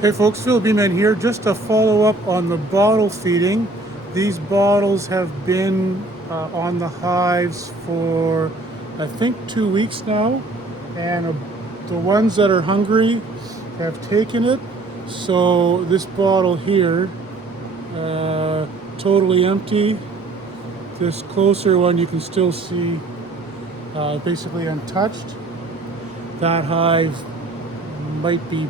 Hey folks, Phil Beeman here. Just to follow up on the bottle feeding. These bottles have been on the hives for I think 2 weeks now, and the ones that are hungry have taken it. So this bottle here, uh, totally empty. This closer one you can still see basically untouched. That hive might be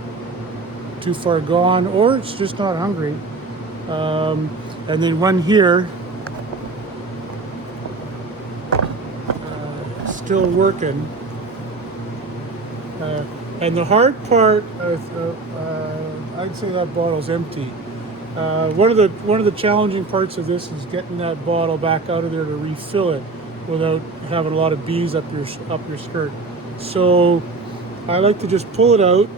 too far gone, or it's just not hungry. And then one here, still working. Uh, and the hard part, I'd say that bottle's empty. One of the challenging parts of this is getting that bottle back out of there to refill it without having a lot of bees up your skirt. So I like to just pull it out.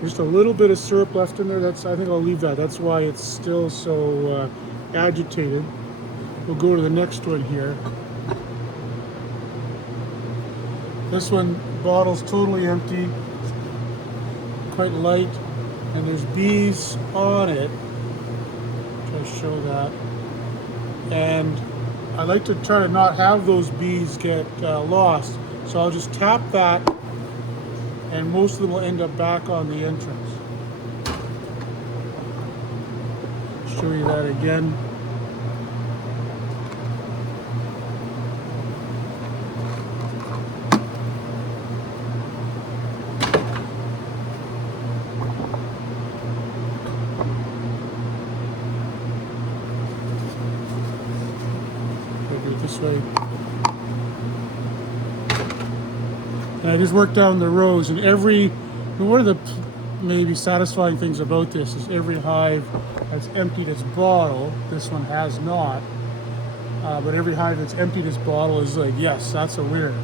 Just a little bit of syrup left in there. I think I'll leave that. That's why it's still so agitated. We'll go to the next one here. This one, bottle's totally empty, quite light, and there's bees on it. Try to show that. And I like to try to not have those bees get lost. So I'll just tap that, and most of them will end up back on the entrance. Show you that again. I'll do it this way. And I just work down the rows, and one of the maybe satisfying things about this is every hive has emptied its bottle. This one has not. But every hive that's emptied its bottle is like, yes, that's a winner.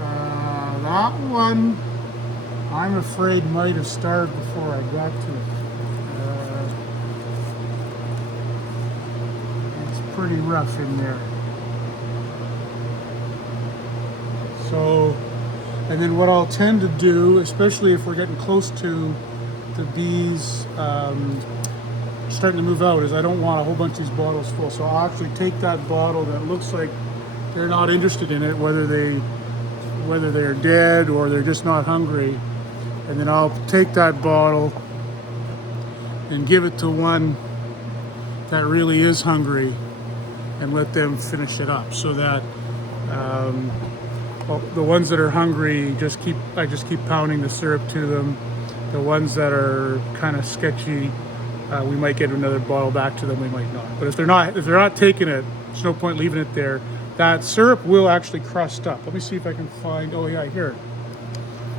That one, I'm afraid, might have starved before I got to it. It's pretty rough in there. So, and then what I'll tend to do, especially if we're getting close to the bees starting to move out, is I don't want a whole bunch of these bottles full. So I'll actually take that bottle that looks like they're not interested in it, whether they're dead or they're just not hungry, and then I'll take that bottle and give it to one that really is hungry and let them finish it up, so that the ones that are hungry, I just keep pounding the syrup to them. The ones that are kind of sketchy, we might get another bottle back to them, we might not. But if they're not taking it, there's no point leaving it there. That syrup will actually crust up. Let me see if I can find. Oh yeah, here.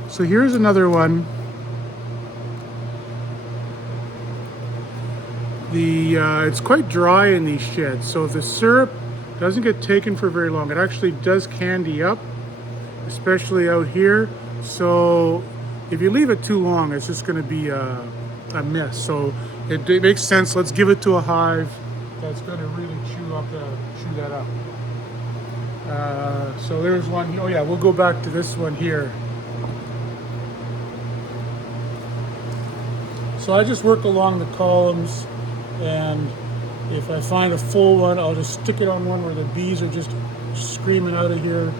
So here's another one. It's quite dry in these sheds, so if the syrup doesn't get taken for very long, it actually does candy up, especially out here. So if you leave it too long, it's just going to be a mess. So it makes sense. Let's give it to a hive that's going to really chew that up. So there's one. Oh yeah, we'll go back to this one here. So I just work along the columns, and if I find a full one, I'll just stick it on one where the bees are just screaming out of here,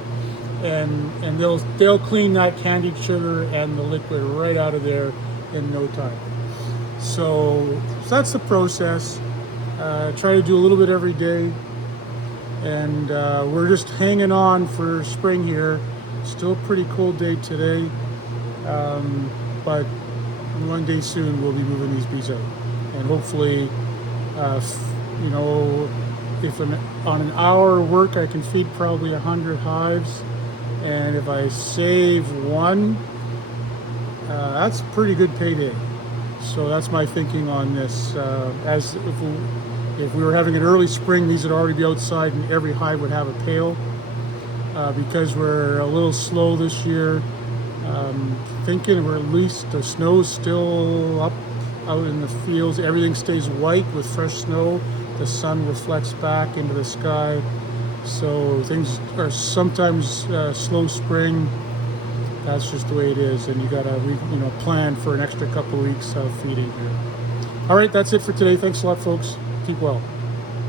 and they'll clean that candied sugar and the liquid right out of there in no time. So that's the process. Try to do a little bit every day, and we're just hanging on for spring here. Still a pretty cold day today, but one day soon we'll be moving these bees out, and hopefully, if on an hour work I can feed probably 100 hives, and if I save one, that's a pretty good payday. So that's my thinking on this. As if we were having an early spring, these would already be outside, and every hive would have a pail. Because we're a little slow this year, thinking we're at least the snow's still up out in the fields. Everything stays white with fresh snow. The sun reflects back into the sky. So things are sometimes slow spring, That's just the way it is, and you gotta plan for an extra couple of weeks of feeding here. All right, that's it for today. Thanks a lot, folks. Keep well.